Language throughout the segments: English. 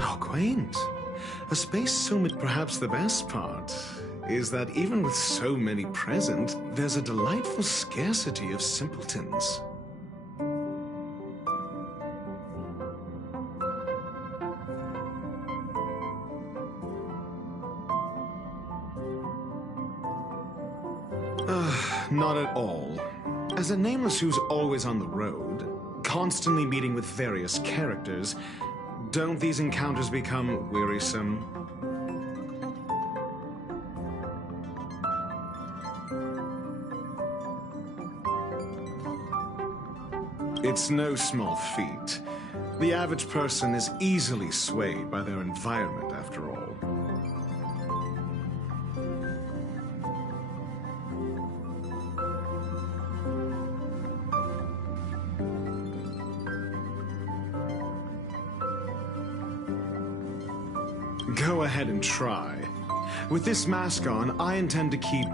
How quaint. A space summit, perhaps the best part, is that even with so many present, there's a delightful scarcity of simpletons. Not at all. As a nameless who's always on the road, constantly meeting with various characters, don't these encounters become wearisome? It's no small feat. The average person is easily swayed by their environment, after all. Go ahead and try. With this mask on, I intend to keep...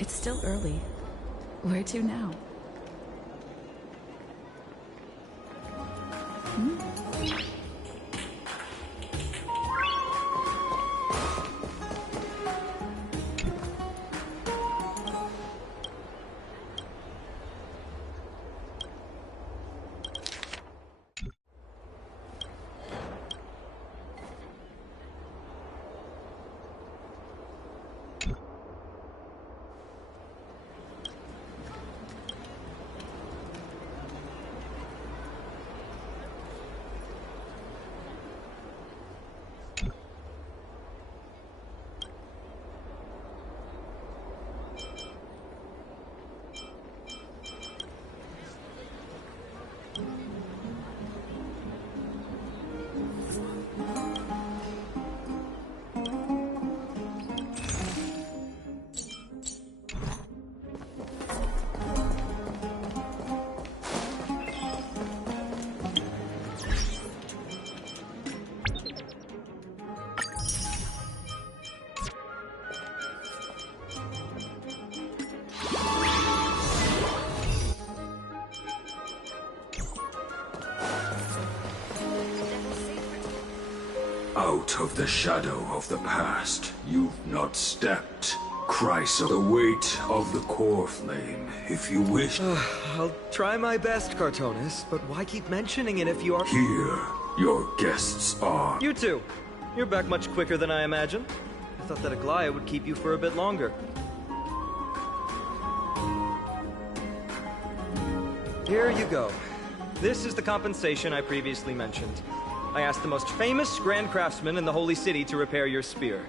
It's still early. Where to now? Out of the shadow of the past, you've not stepped. Chryso, the weight of the core flame, if you wish. I'll try my best, Cartonis, but why keep mentioning it if you are— Here, your guests are. You two! You're back much quicker than I imagined. I thought that Aglaya would keep you for a bit longer. Here you go. This is the compensation I previously mentioned. I asked the most famous Grand Craftsman in the Holy City to repair your spear.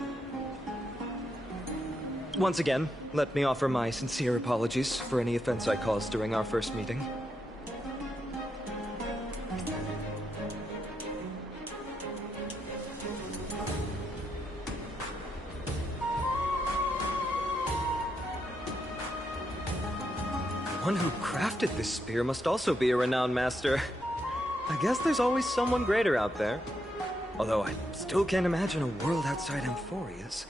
Once again, let me offer my sincere apologies for any offense I caused during our first meeting. The one who crafted this spear must also be a renowned master. I guess there's always someone greater out there. Although I still can't imagine a world outside Amphoria's.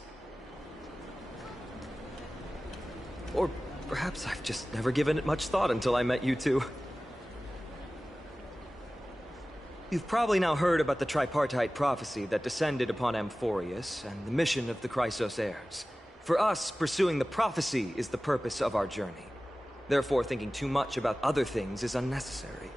Or perhaps I've just never given it much thought until I met you two. You've probably now heard about the tripartite prophecy that descended upon Amphorius and the mission of the Chrysos heirs. For us, pursuing the prophecy is the purpose of our journey. Therefore, thinking too much about other things is unnecessary.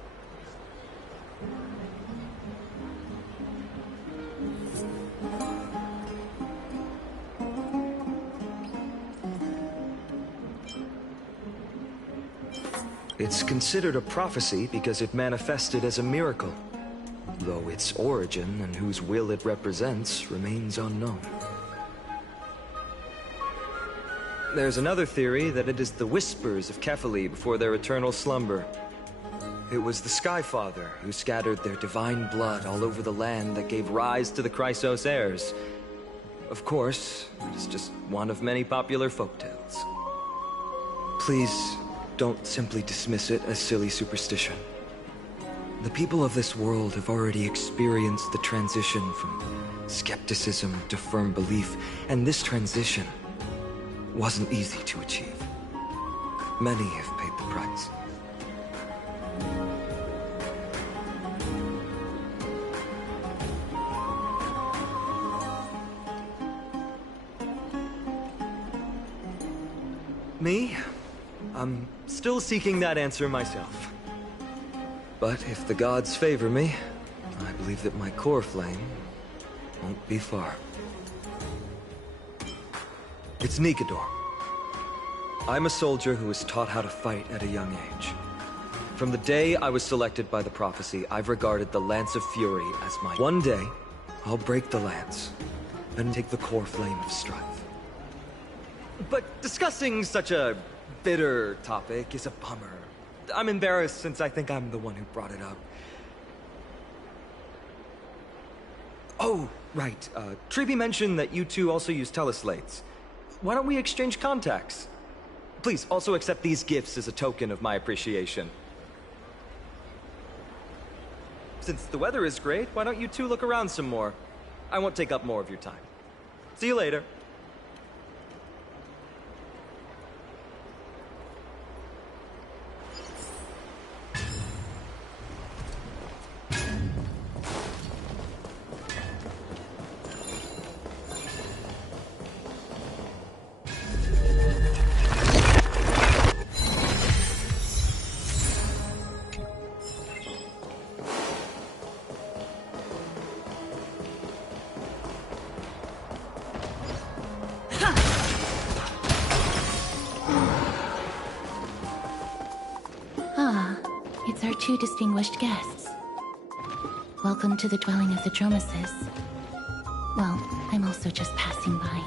It's considered a prophecy because it manifested as a miracle, though its origin and whose will it represents remains unknown. There's another theory that it is the whispers of Kefali before their eternal slumber. It was the Skyfather who scattered their divine blood all over the land that gave rise to the Chrysos heirs. Of course, it is just one of many popular folktales. Please, don't simply dismiss it as silly superstition. The people of this world have already experienced the transition from skepticism to firm belief, and this transition wasn't easy to achieve. Many have paid the price. Me? I'm still seeking that answer myself. But if the gods favor me, I believe that my core flame won't be far. It's Nikador. I'm a soldier who was taught how to fight at a young age. From the day I was selected by the prophecy, I've regarded the Lance of Fury as my... One day, I'll break the lance and take the core flame of strife. But discussing such a bitter topic is a bummer. I'm embarrassed since I think I'm the one who brought it up. Oh, right. Treeby mentioned that you two also use teleslates. Why don't we exchange contacts? Please, also accept these gifts as a token of my appreciation. Since the weather is great, why don't you two look around some more? I won't take up more of your time. See you later. It's our two distinguished guests. Welcome to the dwelling of the Dromeses. Well, I'm also just passing by.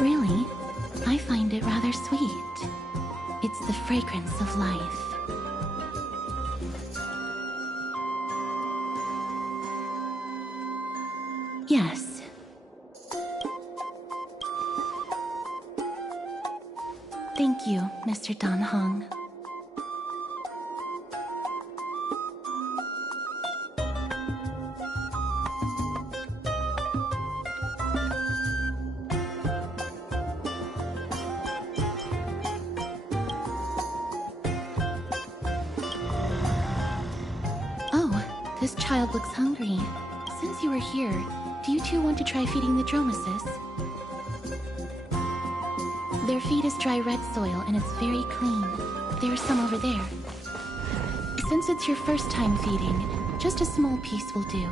Really? I find it rather sweet. It's the fragrance of life. Yes. Thank you, Mr. Dan Hong. Oh, this child looks hungry. Since you are here, do you two want to try feeding the Dromeses? Their feed is dry red soil and it's very clean. There are some over there. Since it's your first time feeding, just a small piece will do.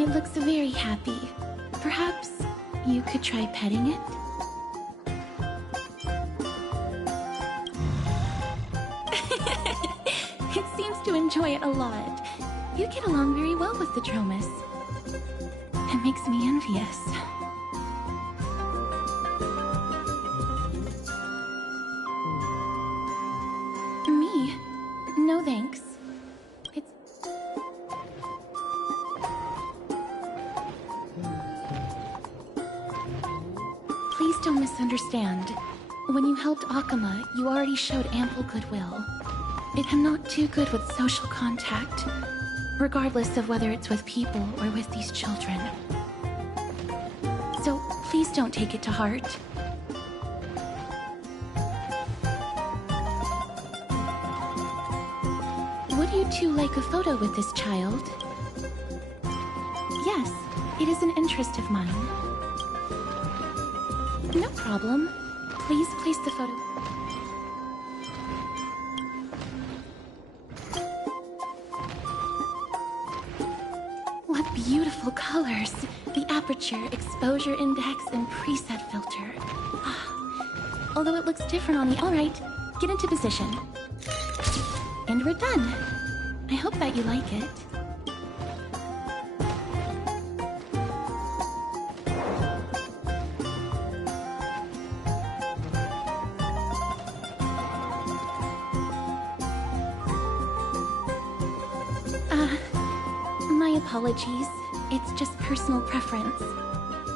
It looks very happy. Perhaps you could try petting it? It seems to enjoy it a lot. You get along very well with the Dromes. It makes me envious. Me? No thanks. Please don't misunderstand. When you helped Akama, you already showed ample goodwill. I'm not too good with social contact, regardless of whether it's with people or with these children. So please don't take it to heart. Would you two like a photo with this child? Yes, it is an interest of mine. No problem. Please place the photo. What beautiful colors! The aperture, exposure index, and preset filter. Although it looks different on the... Alright, get into position. And we're done. I hope that you like it. My apologies. It's just personal preference.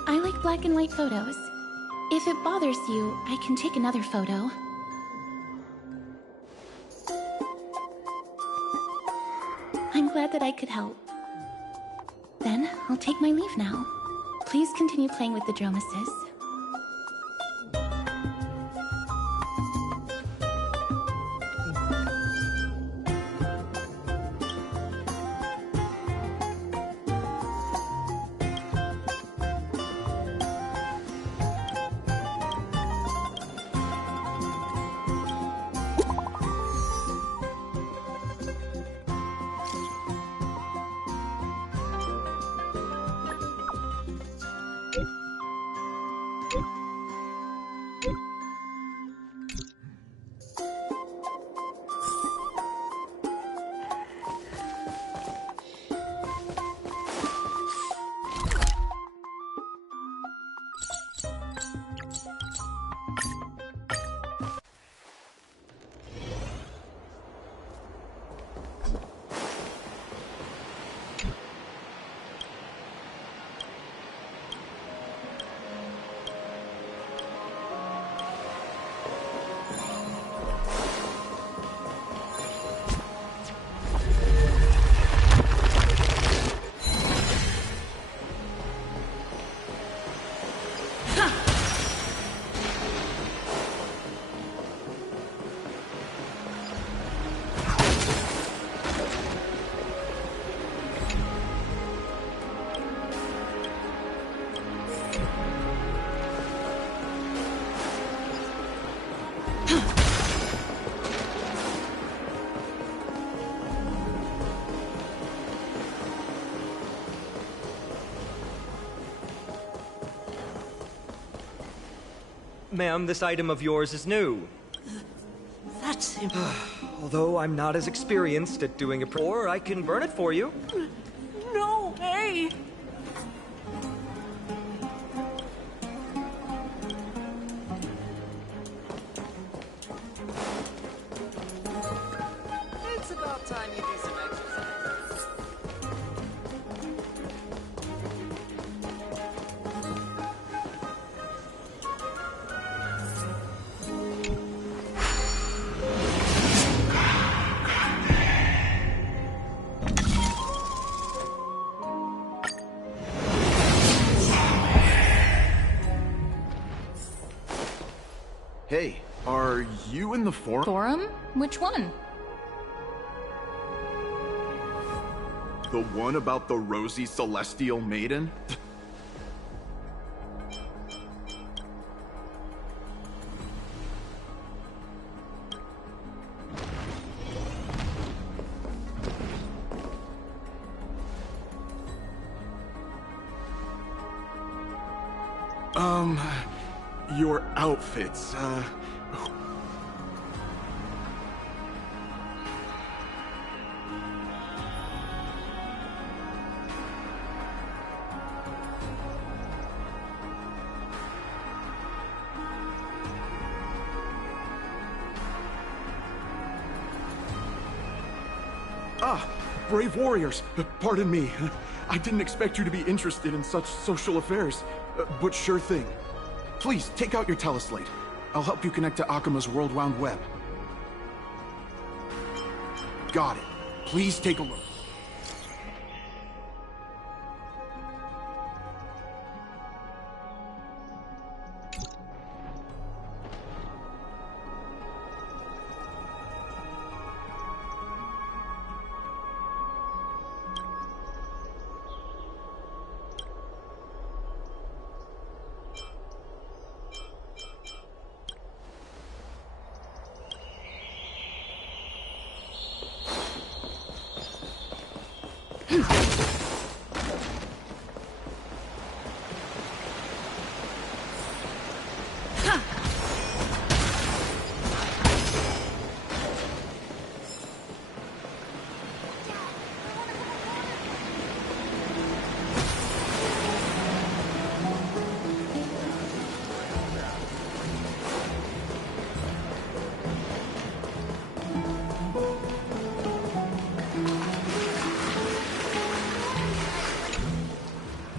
I like black and white photos. If it bothers you, I can take another photo. I'm glad that I could help. Then, I'll take my leave now. Please continue playing with the Dromasis. Ma'am, this item of yours is new. That's Although I'm not as experienced at doing it, or I can burn it for you. no way! It's about time you do some exercise. Hey, are you in the forum? Forum? Which one? The one about the rosy celestial maiden? Your outfits, brave warriors. Pardon me. I didn't expect you to be interested in such social affairs, but sure thing. Please, take out your teleslate. I'll help you connect to Akuma's World Wound Web. Got it. Please take a look.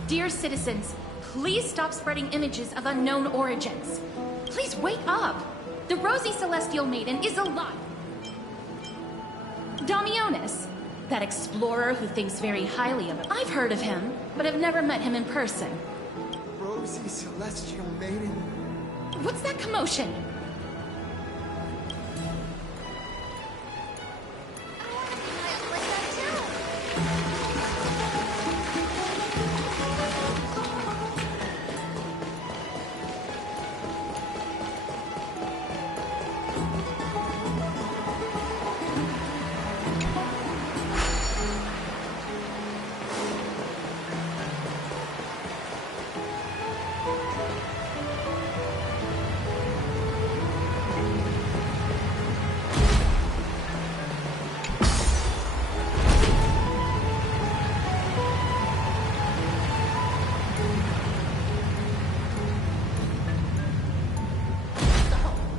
Dear citizens, please stop spreading images of unknown origins. Please wake up. The Rosy Celestial Maiden is alive. Damionis, that explorer who thinks very highly of it. I've heard of him, but have never met him in person. Rosy Celestial Maiden? What's that commotion?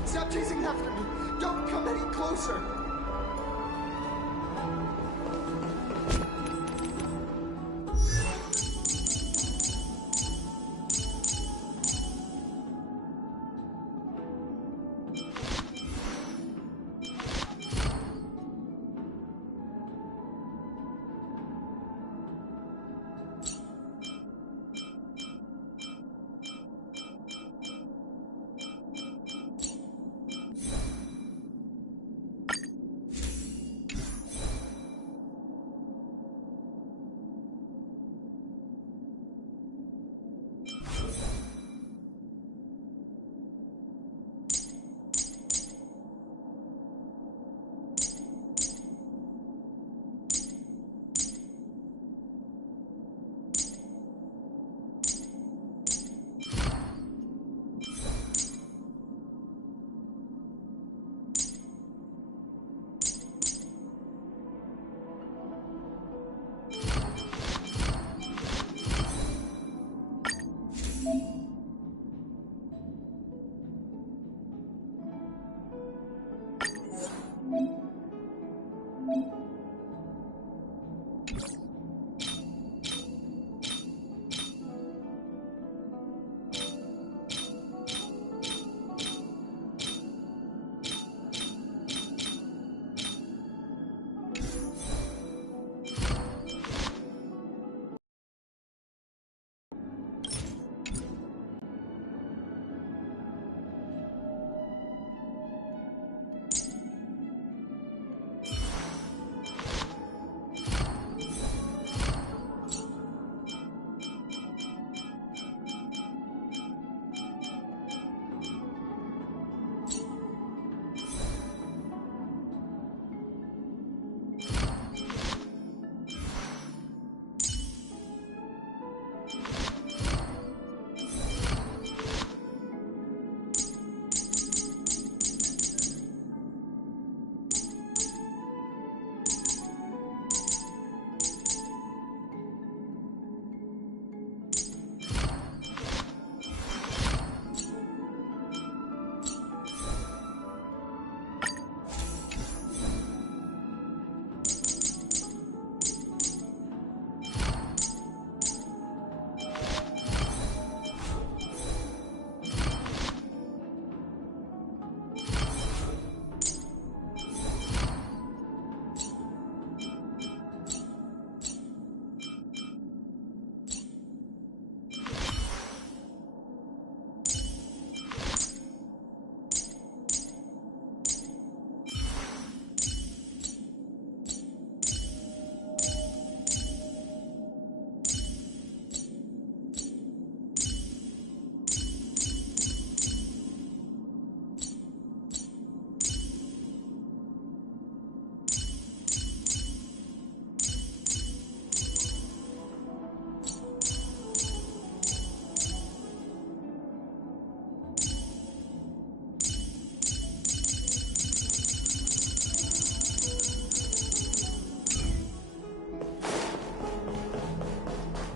Stop chasing after me! Don't come any closer!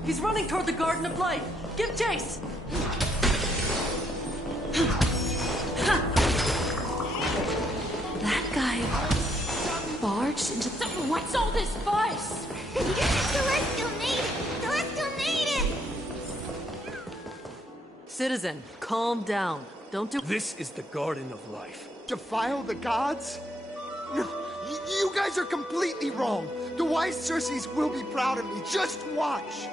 He's running toward the Garden of Light! Give chase! That guy barged into the... What's all this fuss? Celestial native! Celestial native! Citizen, calm down. Don't do... This is the Garden of Life. Defile the gods? No, you guys are completely wrong. The wise Circes will be proud of me. Just watch.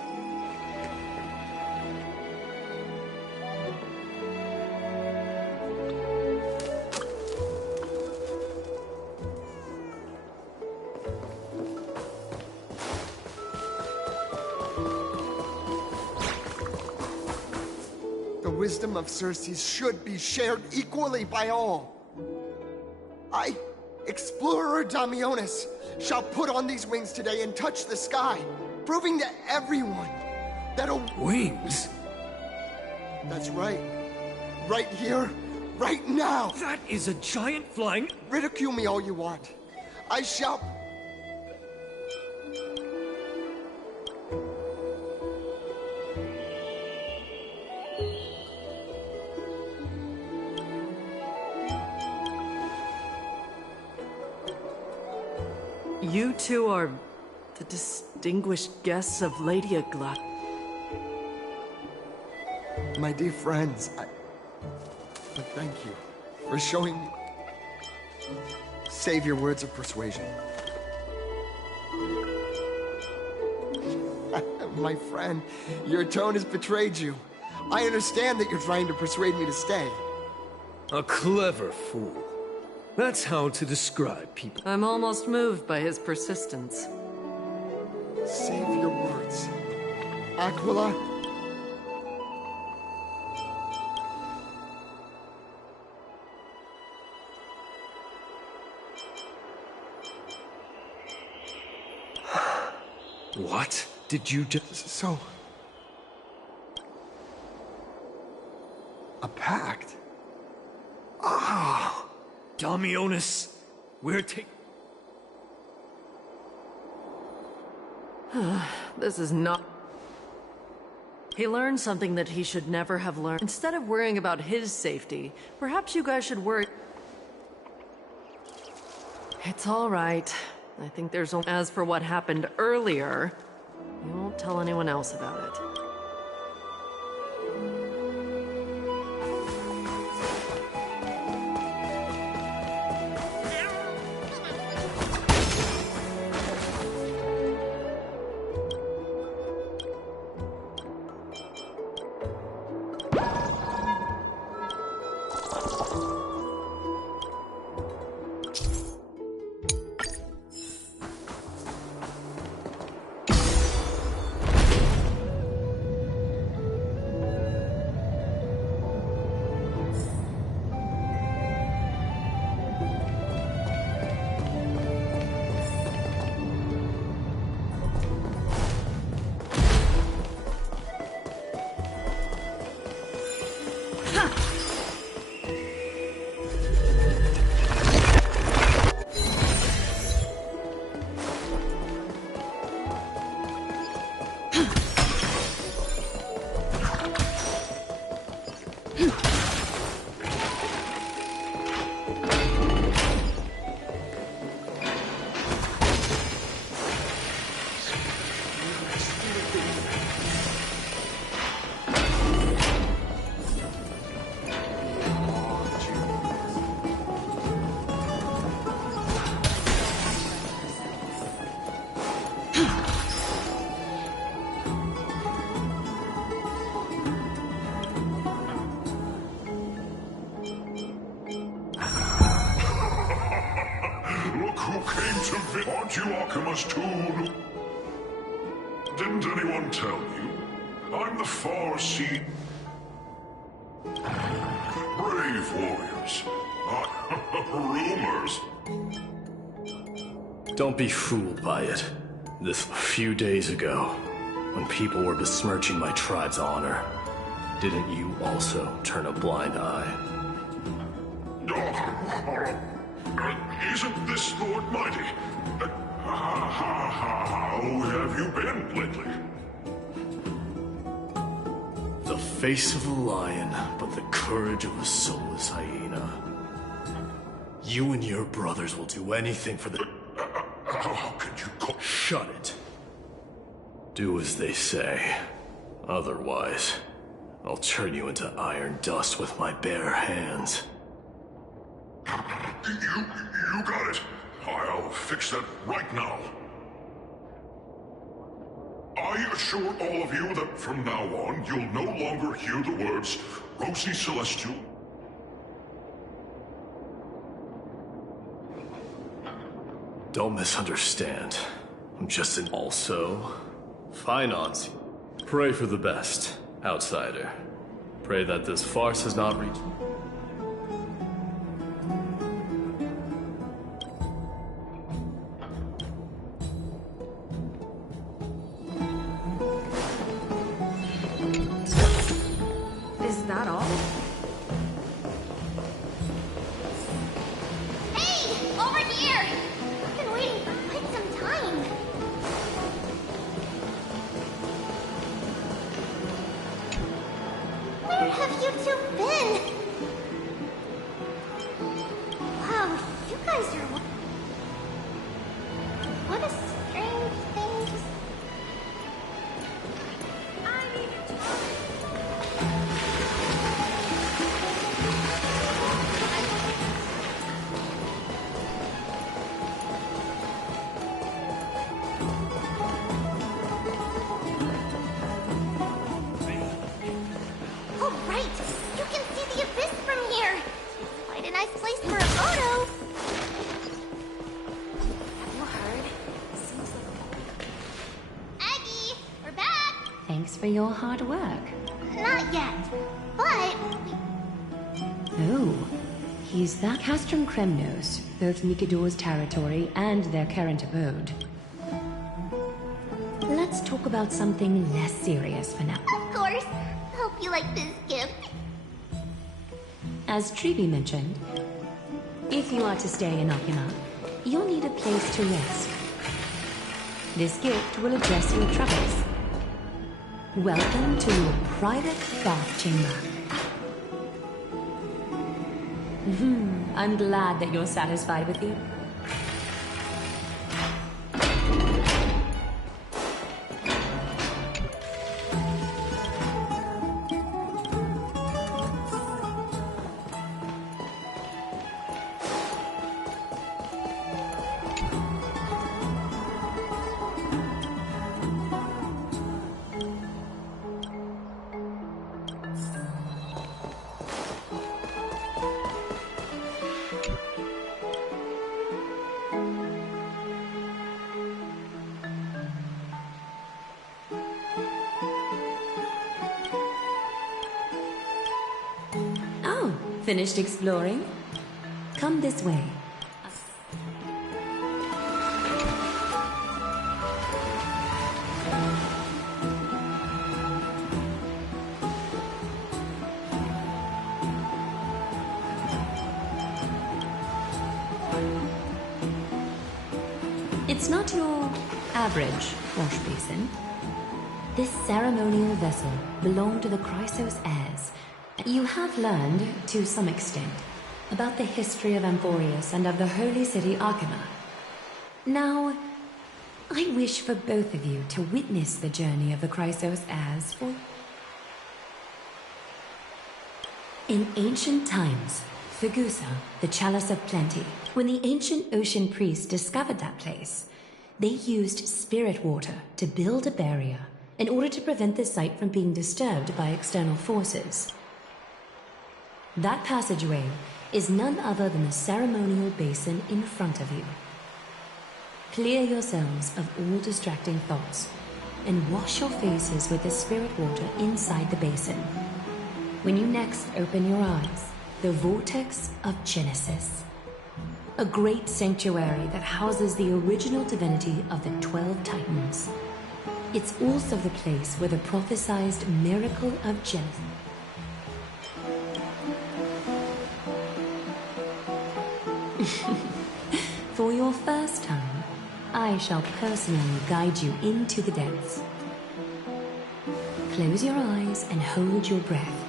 The wisdom of Circes should be shared equally by all. I, Explorer Damionis, shall put on these wings today and touch the sky, proving to everyone that a... Wings? That's right. Right here, right now. That is a giant flying... Ridicule me all you want. I shall... You two are the distinguished guests of Lady Aglaé. My dear friends, thank you for showing me... Save your words of persuasion. My friend, your tone has betrayed you. I understand that you're trying to persuade me to stay. A clever fool. That's how to describe people. I'm almost moved by his persistence. Save your words. Aquila. What did you just... So... A pact? Ah! Damionis, we're taking... This is not... He learned something that he should never have learned. Instead of worrying about his safety, perhaps you guys should worry... It's all right. I think there's only... As for what happened earlier, you won't tell anyone else about it. Aren't you Archimus too? Didn't anyone tell you? I'm the far-seeing... Brave warriors. Rumors. Don't be fooled by it. This few days ago, when people were besmirching my tribe's honor, didn't you also turn a blind eye? Isn't this Lord Mighty? How have you been lately? face of a lion, but the courage of a soulless hyena. You and your brothers will do anything for the... How could you call... Shut it. Do as they say. Otherwise, I'll turn you into iron dust with my bare hands. You got it. I'll fix that right now. I assure all of you that from now on, you'll no longer hear the words Rosie Celestial. Don't misunderstand. I'm just an also. Finance. Pray for the best, outsider. Pray that this farce has not reached... Is that all? Hey! Over here! I've been waiting for quite some time. Where have you two been? Wow, you guys are... What a strange thing to... I need to... Oh, right! You can see the abyss from here! Quite a nice place for a photo! Have you heard? Seems like... Aggie! We're back! Thanks for your hard work. Not yet, but... Oh, he's that Castrum Kremnos, both Mikador's territory and their current abode. Let's talk about something less serious for now. Of course! Hope you like this gift. As Treeby mentioned, if you are to stay in Akima, you'll need a place to rest. This gift will address your troubles. Welcome to your private bath chamber. I'm glad that you're satisfied with it. Finished exploring? Come this way. It's not your average wash basin. This ceremonial vessel belonged to the Chrysos heirs. You have learned, to some extent, about the history of Amphorius and of the holy city Arcana. Now, I wish for both of you to witness the journey of the Chrysos heirs for... In ancient times, Fegusa, the Chalice of Plenty, when the ancient ocean priests discovered that place, they used spirit water to build a barrier in order to prevent the site from being disturbed by external forces. That passageway is none other than the ceremonial basin in front of you. Clear yourselves of all distracting thoughts and wash your faces with the spirit water inside the basin. When you next open your eyes, the Vortex of Genesis, a great sanctuary that houses the original divinity of the 12 Titans. It's also the place where the prophesized miracle of Genesis. For your first time, I shall personally guide you into the depths. Close your eyes and hold your breath.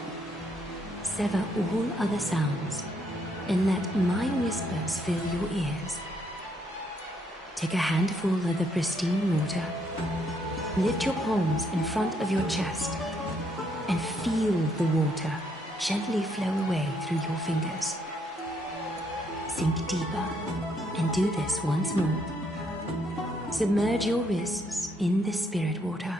Sever all other sounds and let my whispers fill your ears. Take a handful of the pristine water. Lift your palms in front of your chest and feel the water gently flow away through your fingers. Sink deeper and do this once more. Submerge your wrists in the spirit water.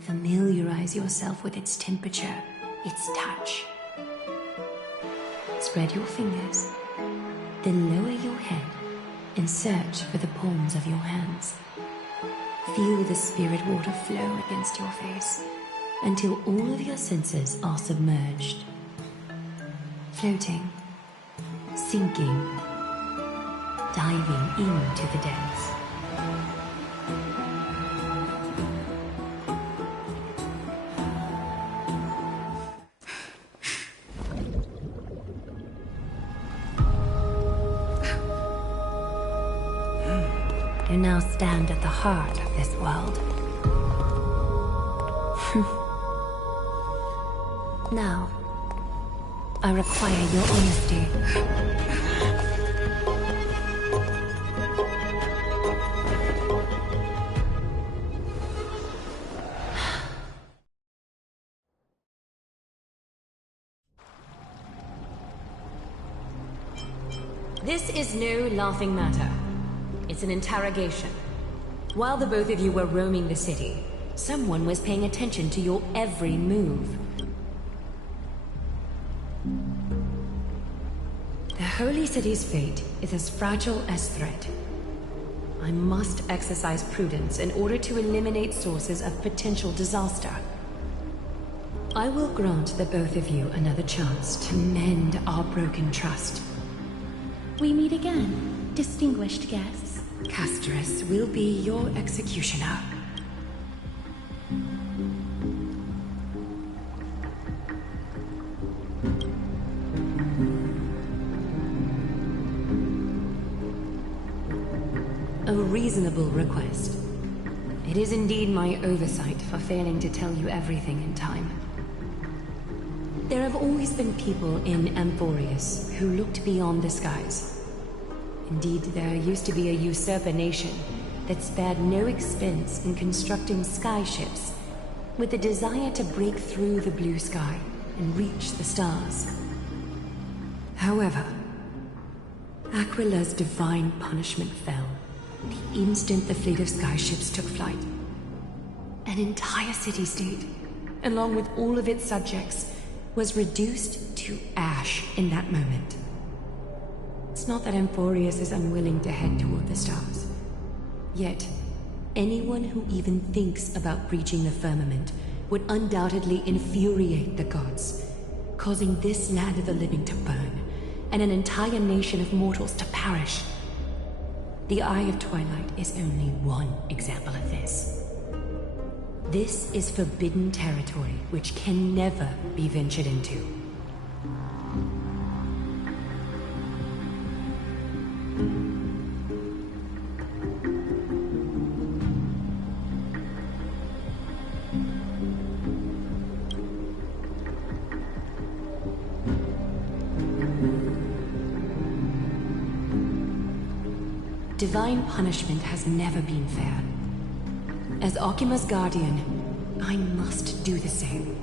Familiarize yourself with its temperature, its touch. Spread your fingers, then lower your head and search for the palms of your hands. Feel the spirit water flow against your face until all of your senses are submerged. Floating, sinking, diving into the depths. You now stand at the heart of this world. Now, I require your honesty. This is no laughing matter. It's an interrogation. While the both of you were roaming the city, someone was paying attention to your every move. The Holy City's fate is as fragile as threat. I must exercise prudence in order to eliminate sources of potential disaster. I will grant the both of you another chance to mend our broken trust. We meet again, distinguished guests. Castris will be your executioner. A reasonable request. It is indeed my oversight for failing to tell you everything in time. There have always been people in Amphorius who looked beyond the skies. Indeed, there used to be a usurper nation that spared no expense in constructing skyships with the desire to break through the blue sky and reach the stars. However, Aquila's divine punishment fell the instant the fleet of skyships took flight. An entire city-state, along with all of its subjects, was reduced to ash in that moment. It's not that Amphorius is unwilling to head toward the stars. Yet, anyone who even thinks about breaching the firmament would undoubtedly infuriate the gods, causing this land of the living to burn, and an entire nation of mortals to perish. The Eye of Twilight is only one example of this. This is forbidden territory which can never be ventured into. Divine punishment has never been fair. As Okima's guardian, I must do the same.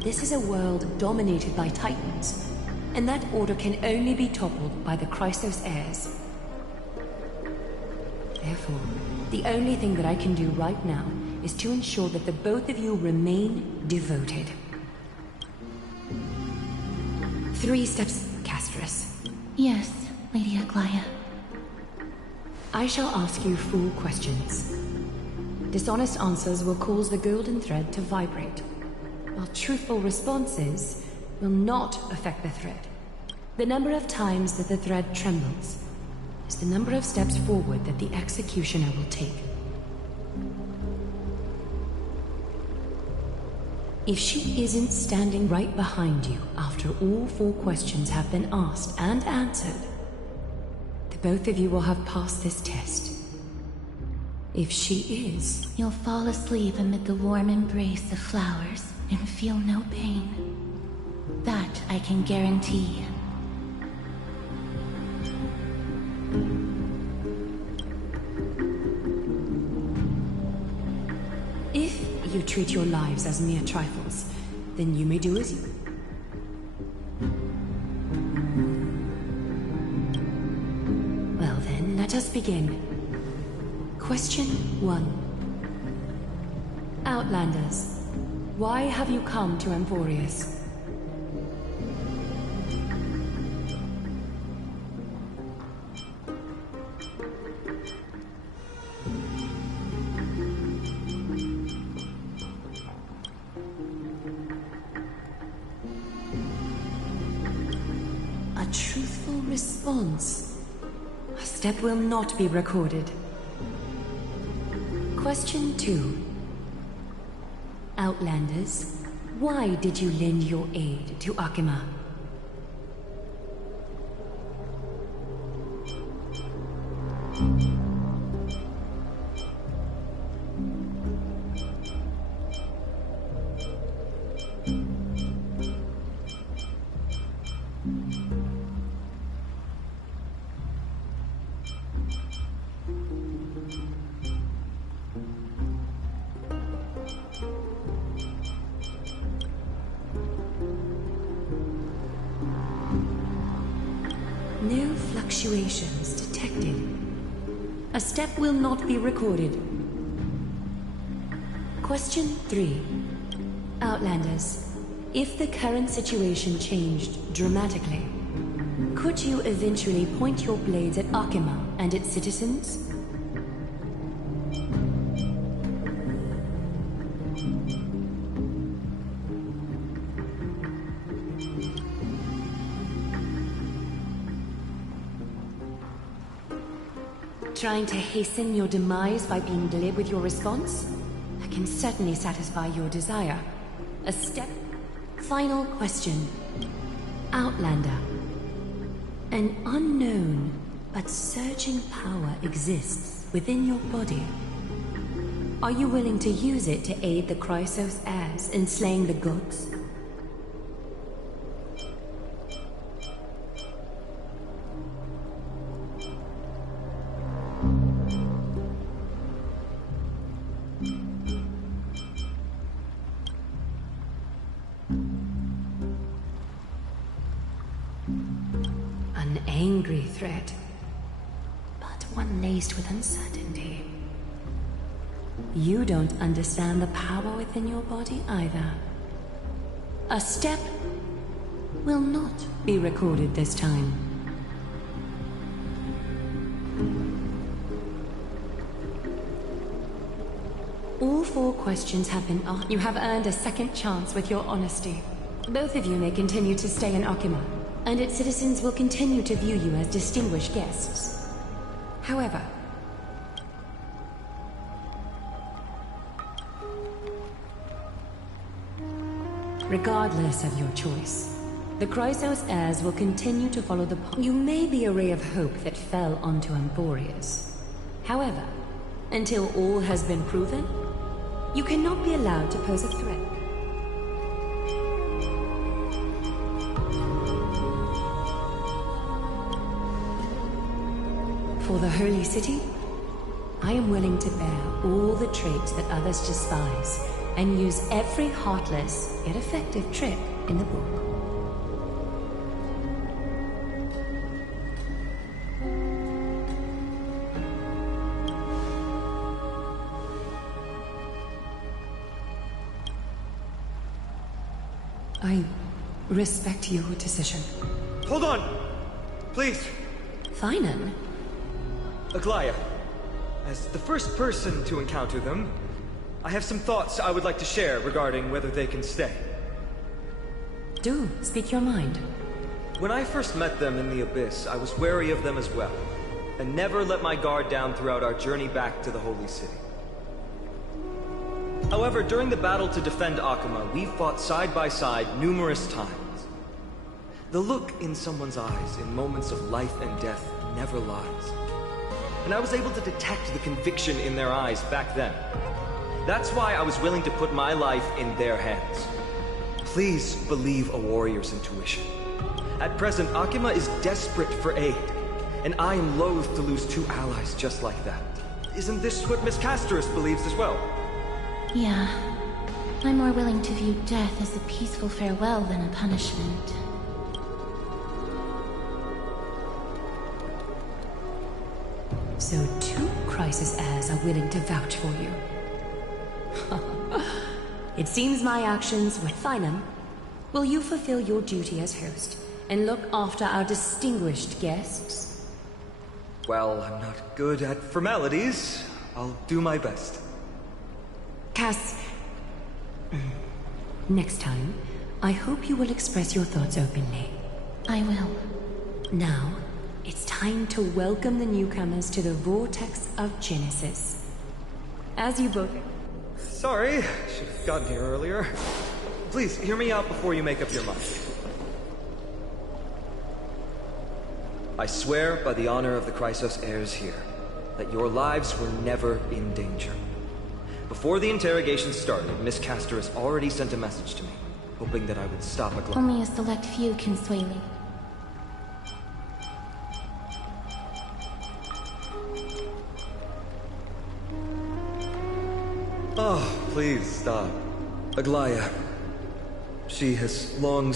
This is a world dominated by Titans, and that order can only be toppled by the Chrysos heirs. Therefore, the only thing that I can do right now is to ensure that the both of you remain devoted. 3 steps, Castris. Yes, Lady Aglaia. I shall ask you 4 questions. Dishonest answers will cause the golden thread to vibrate, while truthful responses will not affect the thread. The number of times that the thread trembles is the number of steps forward that the executioner will take. If she isn't standing right behind you after all 4 questions have been asked and answered, the both of you will have passed this test. If she is, You'll fall asleep amid the warm embrace of flowers and feel no pain. That I can guarantee. if you treat your lives as mere trifles, then you may do as you... Well then, let us begin. Question 1. Outlanders, why have you come to Emporius? A truthful response. A step will not be recorded. Question 2. Outlanders, why did you lend your aid to Akima? No fluctuations detected. A step will not be recorded. Question 3. Outlanders, if the current situation changed dramatically, could you eventually point your blades at Akima and its citizens? Trying to hasten your demise by being glib with your response? I can certainly satisfy your desire. A step... Final question. Outlander. An unknown but surging power exists within your body. Are you willing to use it to aid the Chrysos heirs in slaying the gods? An angry threat, but one laced with uncertainty. You don't understand the power within your body either. A step will not be recorded this time. All 4 questions have been asked. You have earned a second chance with your honesty. Both of you may continue to stay in Akima, and its citizens will continue to view you as distinguished guests. However, regardless of your choice, the Chrysos heirs will continue to follow the path. You may be a ray of hope that fell onto Emporius. However, until all has been proven, you cannot be allowed to pose a threat. For the Holy City, I am willing to bear all the traits that others despise and use every heartless yet effective trick in the book. I respect your decision. Hold on! Please! Finan? Aglaya, as the first person to encounter them, I have some thoughts I would like to share regarding whether they can stay. Do speak your mind. When I first met them in the Abyss, I was wary of them as well, and never let my guard down throughout our journey back to the Holy City. However, during the battle to defend Akima, we fought side by side numerous times. The look in someone's eyes in moments of life and death never lies. and I was able to detect the conviction in their eyes back then. That's why I was willing to put my life in their hands. Please believe a warrior's intuition. At present, Akima is desperate for aid, and I am loath to lose two allies just like that. Isn't this what Miss Casterus believes as well? Yeah. I'm more willing to view death as a peaceful farewell than a punishment. So 2 crisis heirs are willing to vouch for you. It seems my actions were fine. Will you fulfill your duty as host and look after our distinguished guests? Well, I'm not good at formalities. I'll do my best. Cass... Next time, I hope you will express your thoughts openly. I will. Now, it's time to welcome the newcomers to the Vortex of Genesis. As you both... Sorry, should have gotten here earlier. Please, hear me out before you make up your mind. I swear by the honor of the Chrysos heirs here, that your lives were never in danger. Before the interrogation started, Miss Casterus already sent a message to me, hoping that I would stop a glove. Only a select few can sway me. Oh, please stop. Aglaya. She has long...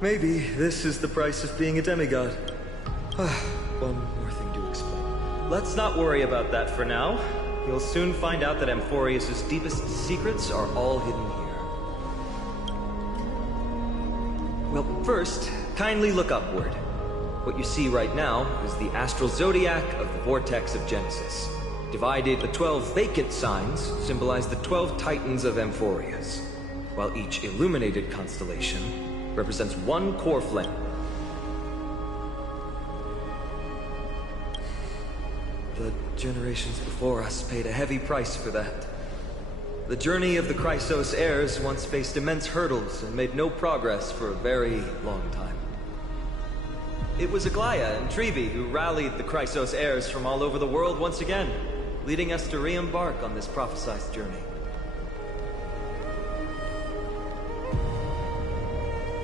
Maybe this is the price of being a demigod. One more thing to explain. Let's not worry about that for now. You'll soon find out that Amphorius' deepest secrets are all hidden here. Well, first, kindly look upward. What you see right now is the astral zodiac of the Vortex of Genesis. Divided, the 12 vacant signs symbolize the 12 titans of Amphorius, while each illuminated constellation represents one core flame. The generations before us paid a heavy price for that. The journey of the Chrysos heirs once faced immense hurdles and made no progress for a very long time. It was Aglaya and Trevi who rallied the Chrysos heirs from all over the world once again, leading us to re-embark on this prophesized journey.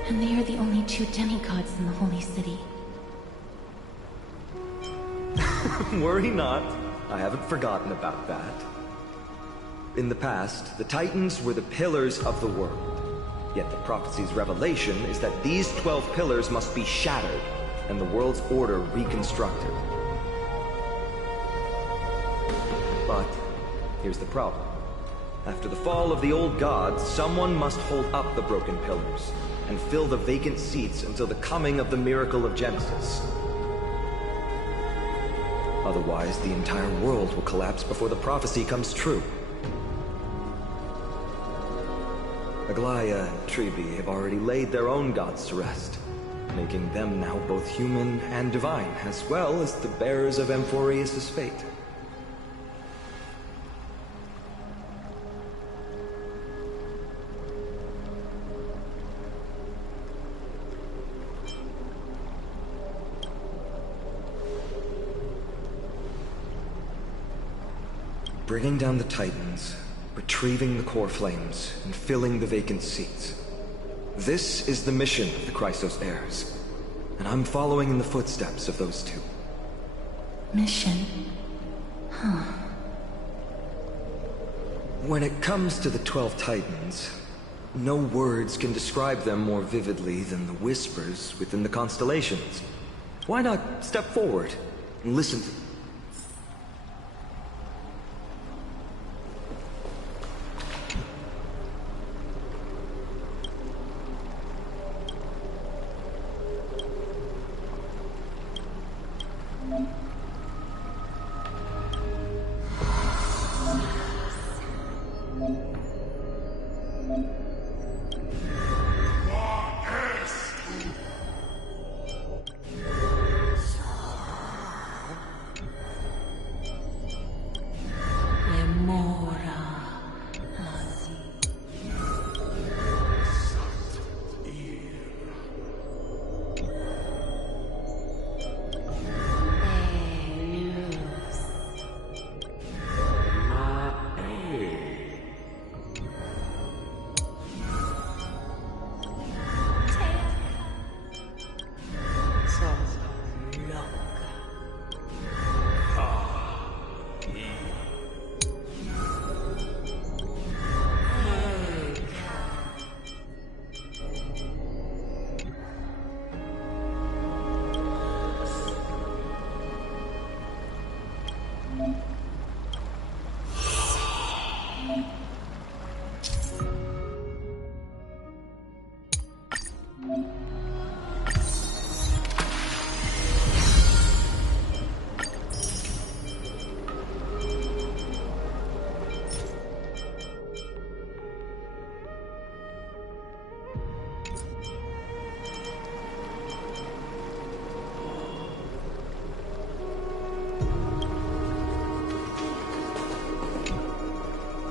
And they are the only 2 demigods in the Holy City. Worry not. I haven't forgotten about that. In the past, the Titans were the pillars of the world. Yet the prophecy's revelation is that these 12 pillars must be shattered, and the world's order reconstructed. But here's the problem. After the fall of the old gods, someone must hold up the broken pillars and fill the vacant seats until the coming of the miracle of Genesis. Otherwise, the entire world will collapse before the prophecy comes true. Aglaya and Trevi have already laid their own gods to rest, making them now both human and divine, as well as the bearers of Amphorius' fate. Bringing down the Titans, retrieving the core flames, and filling the vacant seats. This is the mission of the Chrysos heirs, and I'm following in the footsteps of those 2. Mission? Huh. When it comes to the 12 Titans, no words can describe them more vividly than the whispers within the constellations. Why not step forward and listen to them?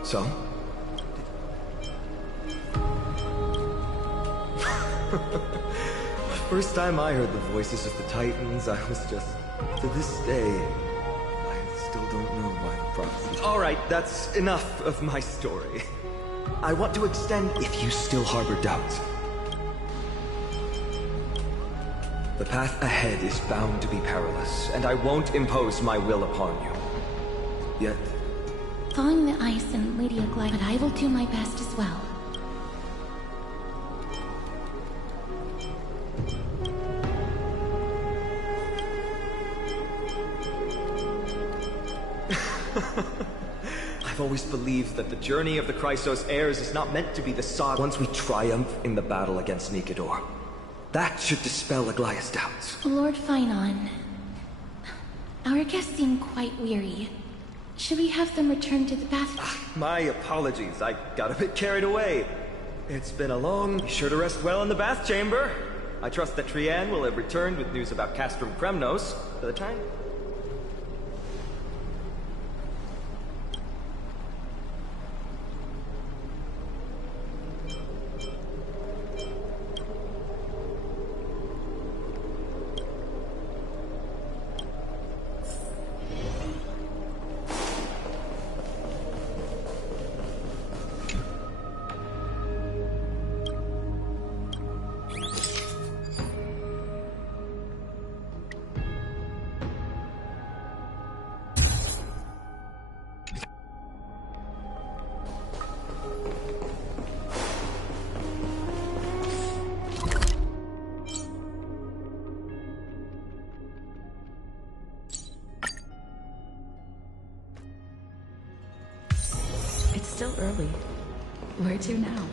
So? First time I heard the voices of the Titans, I was just... To this day, I still don't know why the prophecy... Alright, that's enough of my story. I want to extend if you still harbor doubts. The path ahead is bound to be perilous, and I won't impose my will upon you. Yet... Thawing the ice and Lady Aglaia, but I will do my best as well. I've always believed that the journey of the Chrysos heirs is not meant to be the saga. Once we triumph in the battle against Nikador, that should dispel Aglaia's doubts. Lord Finon, our guests seem quite weary. Should we have them return to the bath? My apologies, I got a bit carried away. It's been a long... Be sure to rest well in the bath chamber. I trust that Trianne will have returned with news about Castrum Kremnos by the time... It's still early. Where to now?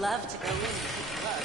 Love to go in and take a look.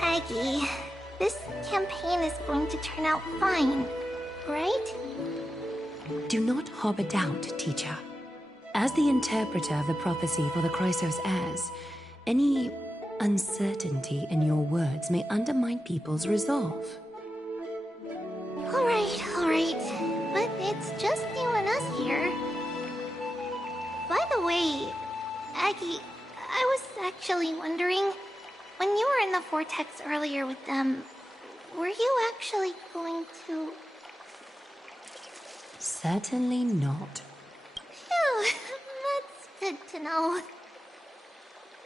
Aggie, this campaign is going to turn out fine, right? Do not harbor doubt, teacher. As the interpreter of the prophecy for the Chrysos heirs, any uncertainty in your words may undermine people's resolve. Alright. But it's just you and us here. By the way, Aggie, I was actually wondering, when you were in the vortex earlier with them, were you actually going to... Certainly not. Phew, that's good to know.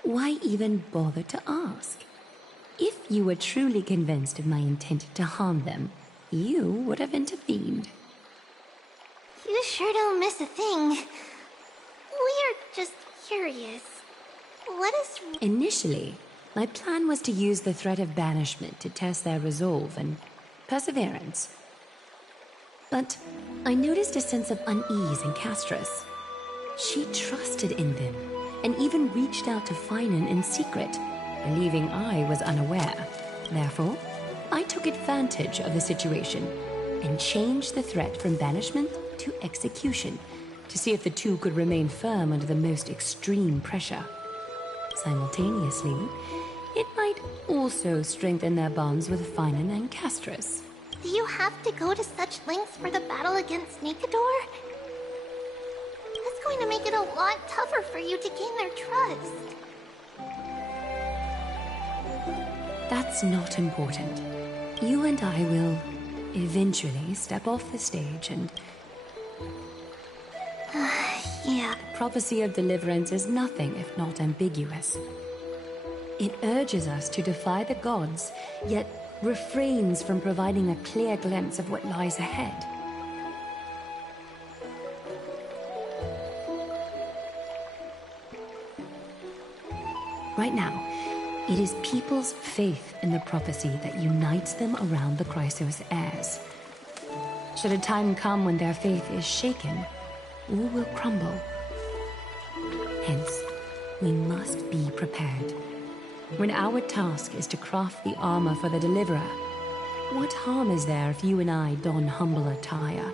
Why even bother to ask? If you were truly convinced of my intent to harm them, you would have intervened. You sure don't miss a thing. We're just curious. What is... Initially, my plan was to use the threat of banishment to test their resolve and perseverance. But I noticed a sense of unease in Castris. She trusted in them, and even reached out to Finan in secret, believing I was unaware. Therefore, I took advantage of the situation and changed the threat from banishment to execution to see if the two could remain firm under the most extreme pressure. Simultaneously, it might also strengthen their bonds with Finan and Castris. Do you have to go to such lengths for the battle against Nikador? That's going to make it a lot tougher for you to gain their trust. That's not important. You and I will eventually step off the stage and... Yeah. The prophecy of deliverance is nothing if not ambiguous. It urges us to defy the gods, yet refrains from providing a clear glimpse of what lies ahead. Right now, it is people's faith in the prophecy that unites them around the Chrysos heirs. Should a time come when their faith is shaken, all will crumble. Hence, we must be prepared. When our task is to craft the armor for the Deliverer, what harm is there if you and I don humble attire?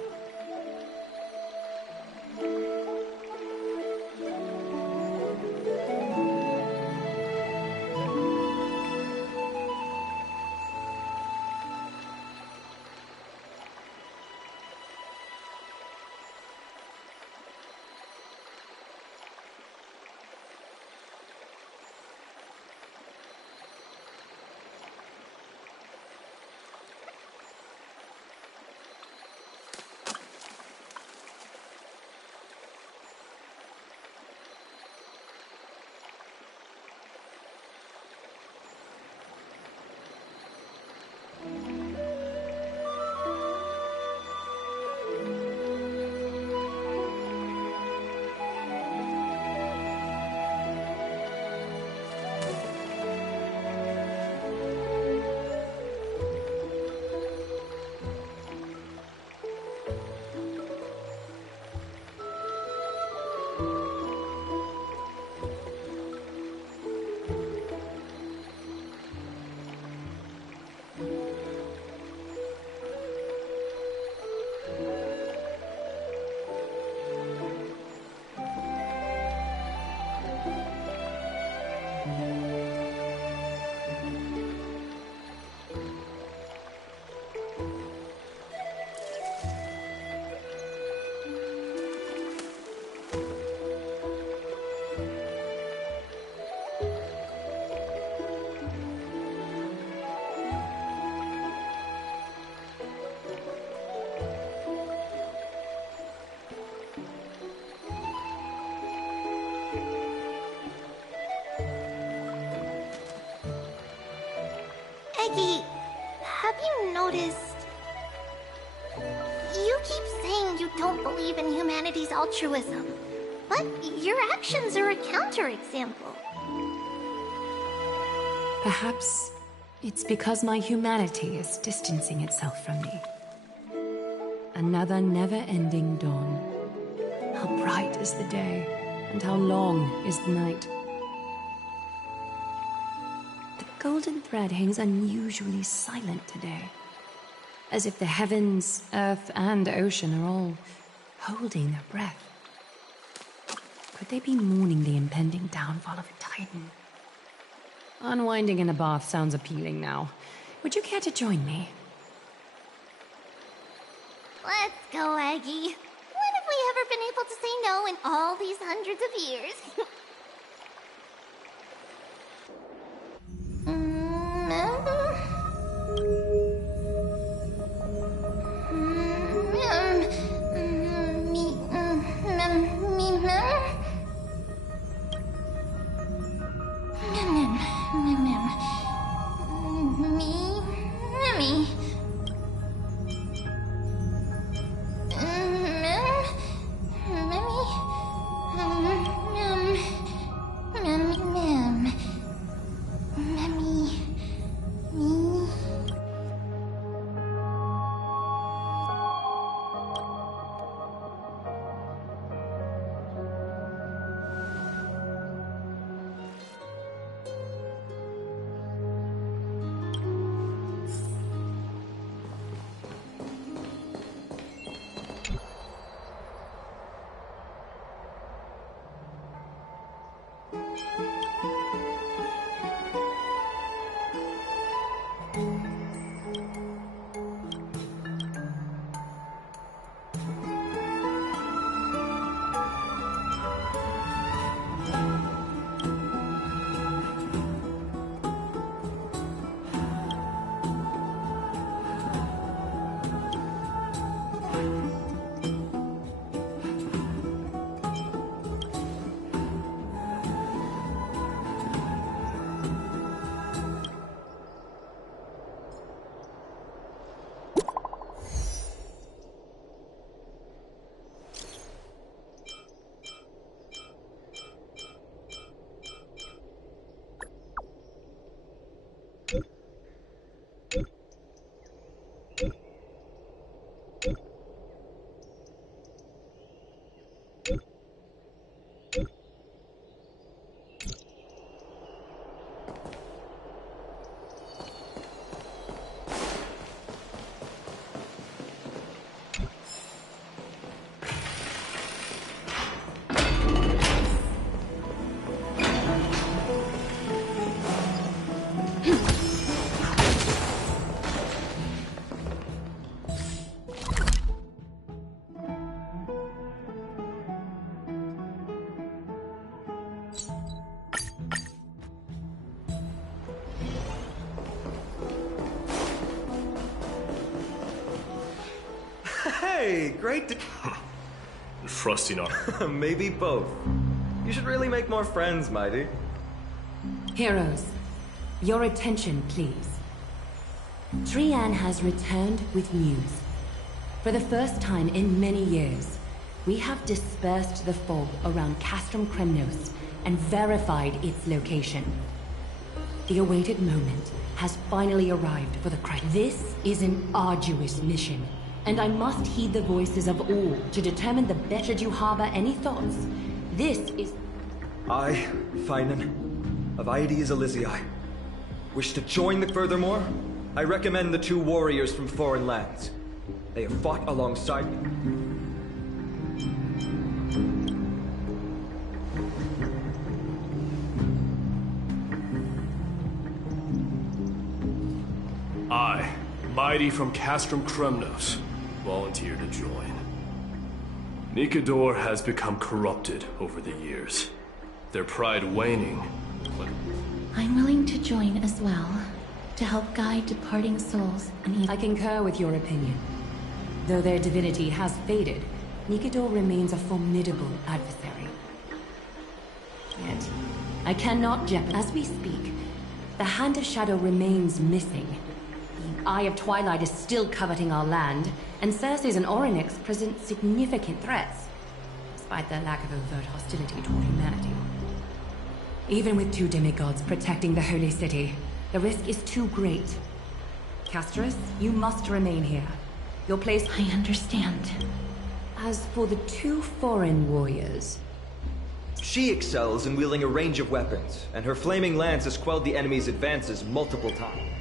Eggy, have you noticed... You keep saying you don't believe in humanity's altruism, but your actions are a counterexample. Perhaps it's because my humanity is distancing itself from me. Another never-ending dawn. How bright is the day, and how long is the night. The golden thread hangs unusually silent today, as if the heavens, earth, and ocean are all holding their breath. Could they be mourning the impending downfall of a titan? Unwinding in a bath sounds appealing now. Would you care to join me? Let's go, Aggie. When have we ever been able to say no in all these hundreds of years? Hey, great to... And thrusting our... Maybe both. You should really make more friends, Mighty. Heroes, your attention, please. Trian has returned with news. For the first time in many years, we have dispersed the fog around Castrum Kremnos and verified its location. The awaited moment has finally arrived for the Christ. This is an arduous mission, and I must heed the voices of all to determine the better you harbor any thoughts. This is... I, Finan, of Aedes Elysiae, wish to join the... Furthermore, I recommend the two warriors from foreign lands. They have fought alongside me. I, Mighty from Castrum Kremnos, volunteer to join. Nikador has become corrupted over the years. Their pride waning, but... I'm willing to join as well, to help guide departing souls and... I concur with your opinion. Though their divinity has faded, Nikador remains a formidable adversary. Yet, I cannot as we speak, the Hand of Shadow remains missing. The Eye of Twilight is still coveting our land, and Circes and Orynyx present significant threats, despite their lack of overt hostility toward humanity. Even with two demigods protecting the Holy City, the risk is too great. Castrus, you must remain here. Your place... I understand. As for the two foreign warriors... She excels in wielding a range of weapons, and her flaming lance has quelled the enemy's advances multiple times.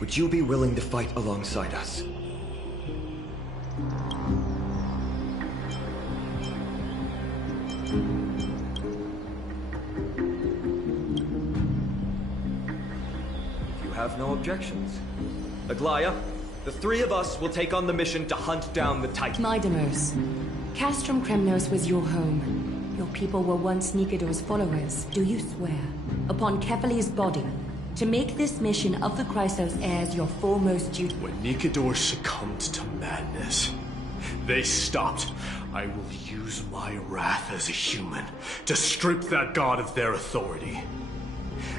Would you be willing to fight alongside us? If you have no objections. Aglaya, the three of us will take on the mission to hunt down the Titan. Mydamos, Castrum Kremnos was your home. Your people were once Nikador's followers. Do you swear, upon Kefali's body, to make this mission of the Chrysos heirs your foremost duty? When Nikador succumbed to madness, they stopped. I will use my wrath as a human to strip that god of their authority.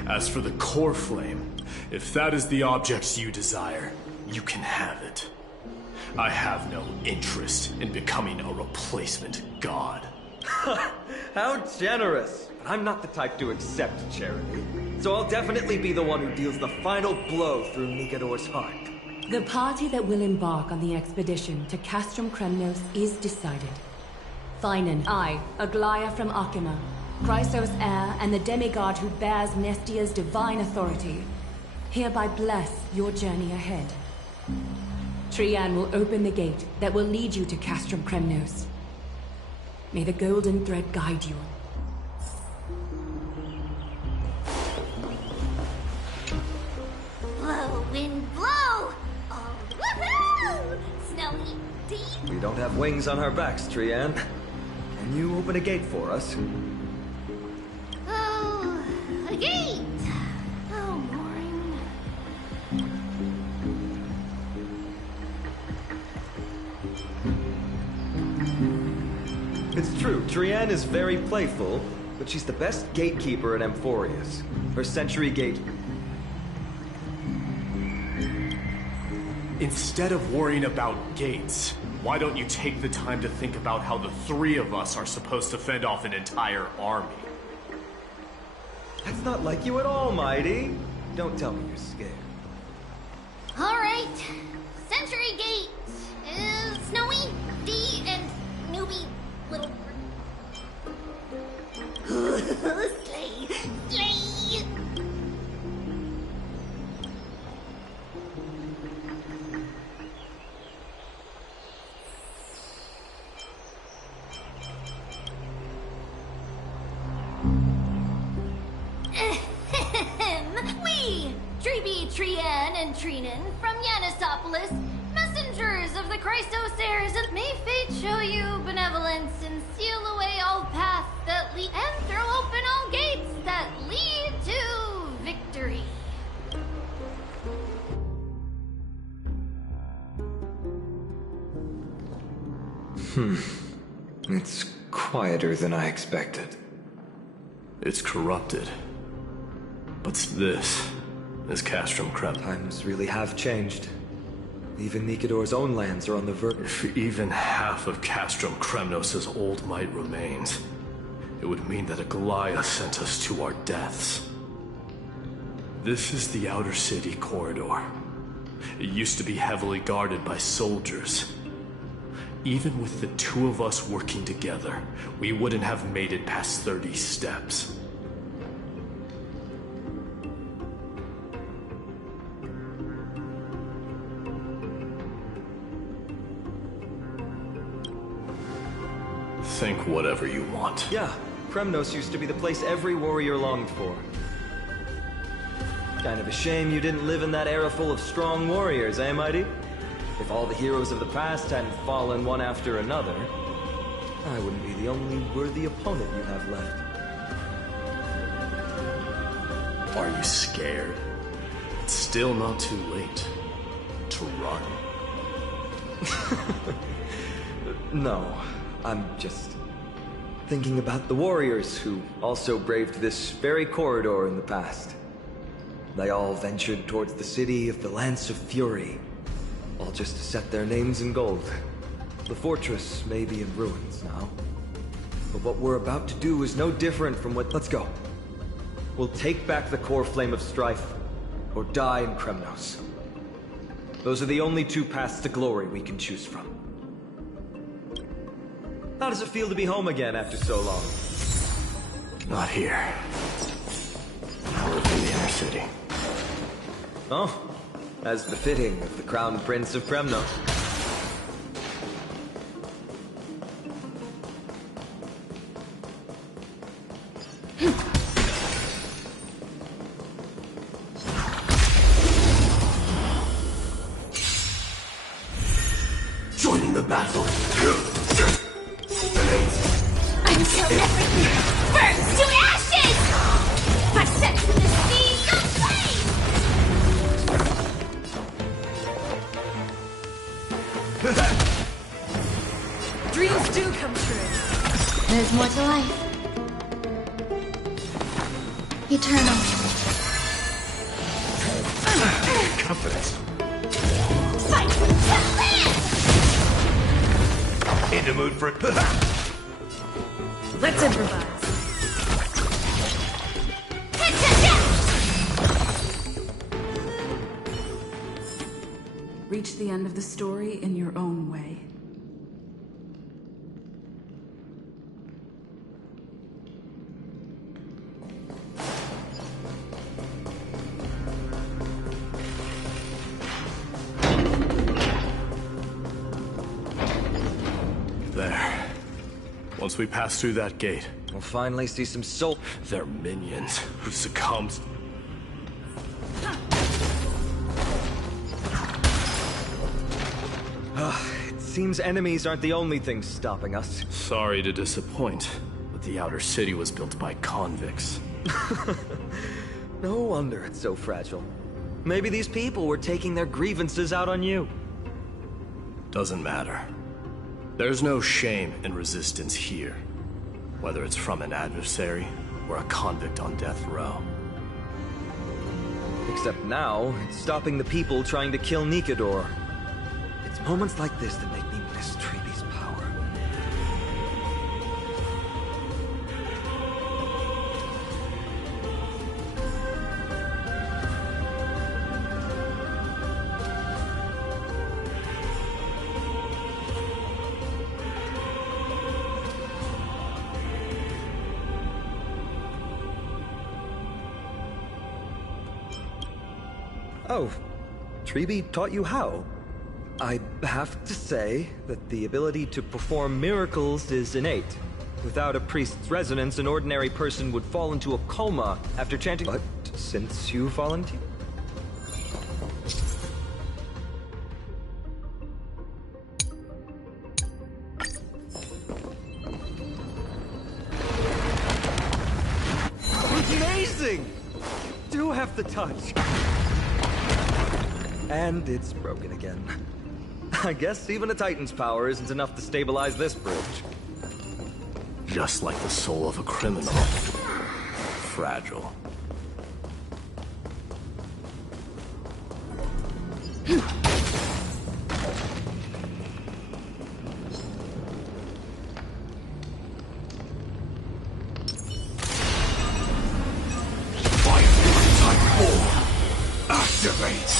As for the core flame, if that is the object you desire, you can have it. I have no interest in becoming a replacement god. How generous! But I'm not the type to accept charity, so I'll definitely be the one who deals the final blow through Nikador's heart. The party that will embark on the expedition to Castrum Kremnos is decided. Finan, I, Aglaya from Akima, Chrysos' heir and the demigod who bears Nestia's divine authority, hereby bless your journey ahead. Trian will open the gate that will lead you to Castrum Kremnos. May the golden thread guide you. Blow, wind, blow! Oh, woohoo! Snowy, deep. We don't have wings on our backs, Trian. Can you open a gate for us? Oh, a gate! Oh, boring. It's true, Trian is very playful, but she's the best gatekeeper in Amphorius. Her Century Gate... Instead of worrying about gates, why don't you take the time to think about how the three of us are supposed to fend off an entire army? That's not like you at all, Mighty. Don't tell me you're scared. All right. Century Gate. Snowy, D, and newbie little... Slay! Slay! We, Treeby, Trian, and Trinan from Yanisopolis, messengers of the Chrysos heirs, and may fate show you benevolence and seal away all paths that lead, and throw open all gates that lead to victory. It's quieter than I expected. It's corrupted. But this is Castrum Krem. Times really have changed. Even Nikador's own lands are on the verge. If even half of Castrum Kremnos' old might remains, it would mean that Aglaya sent us to our deaths. This is the Outer City corridor. It used to be heavily guarded by soldiers. Even with the two of us working together, we wouldn't have made it past 30 steps. Think whatever you want. Yeah, Kremnos used to be the place every warrior longed for. Kind of a shame you didn't live in that era full of strong warriors, eh, Mighty? If all the heroes of the past hadn't fallen one after another, I wouldn't be the only worthy opponent you have left. Are you scared? It's still not too late to run. No, I'm just thinking about the warriors who also braved this very corridor in the past. They all ventured towards the city of the Lance of Fury, all just to set their names in gold. The fortress may be in ruins now, but what we're about to do is no different from what... Let's go. We'll take back the core flame of strife, or die in Kremnos. Those are the only two paths to glory we can choose from. How does it feel to be home again after so long? Not here. I live in the inner city. Oh, as befitting of the Crown Prince of Kremnos. Joining the battle. Until everything burns to ashes! I set to the sea of flame! Dreams do come true. There's more to life. Eternal. Confidence. Fight to live! In the mood for it. Let's improvise. Reach the end of the story in your own way. There. Once we pass through that gate, We'll finally see some soul. they're minions who succumbed. It seems enemies aren't the only things stopping us. Sorry to disappoint, but the Outer City was built by convicts. No wonder it's so fragile. Maybe these people were taking their grievances out on you. Doesn't matter. There's no shame in resistance here, whether it's from an adversary or a convict on death row. Except now, it's stopping the people trying to kill Nikador. It's moments like this that make me miss Treeby's power. Oh, Treeby taught you how? I have to say that the ability to perform miracles is innate. Without a priest's resonance, an ordinary person would fall into a coma after chanting. But since you volunteered? Amazing! You do have the touch. And it's broken again. I guess even a Titan's power isn't enough to stabilize this bridge. Just like the soul of a criminal. Fragile. Activate!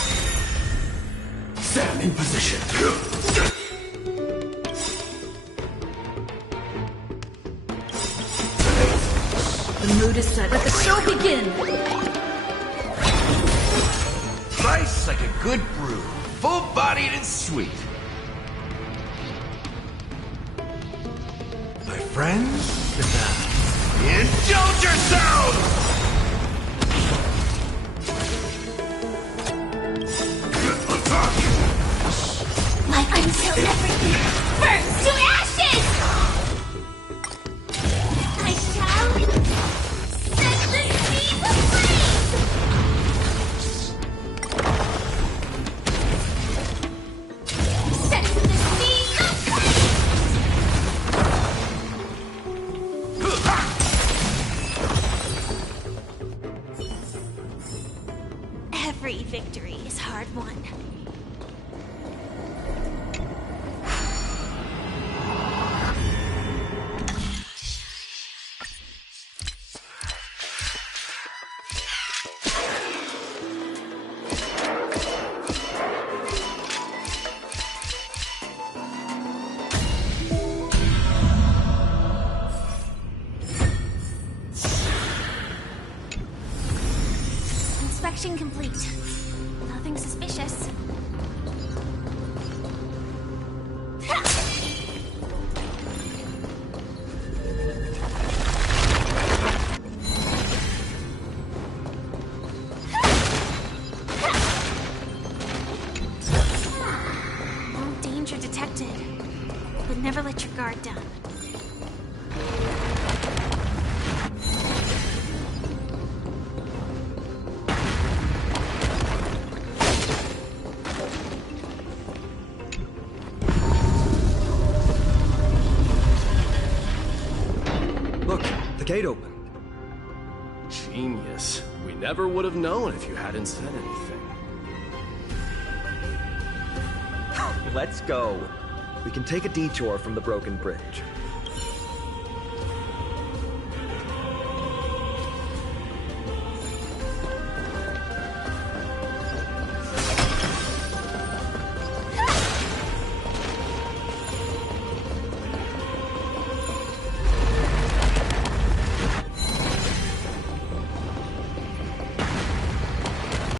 Stand in position. The mood is set. Let the show begin! Nice like a good brew. Full-bodied and sweet. My friends, indulge yourselves! Like until everything burns to ashes! I shall set the seas ablaze! Set the seas ablaze! Every victory is hard won. Inspection complete. Nothing suspicious. No danger detected. But never let your guard down. Look, the gate opened. Genius. We never would have known if you hadn't said anything. Let's go. We can take a detour from the broken bridge.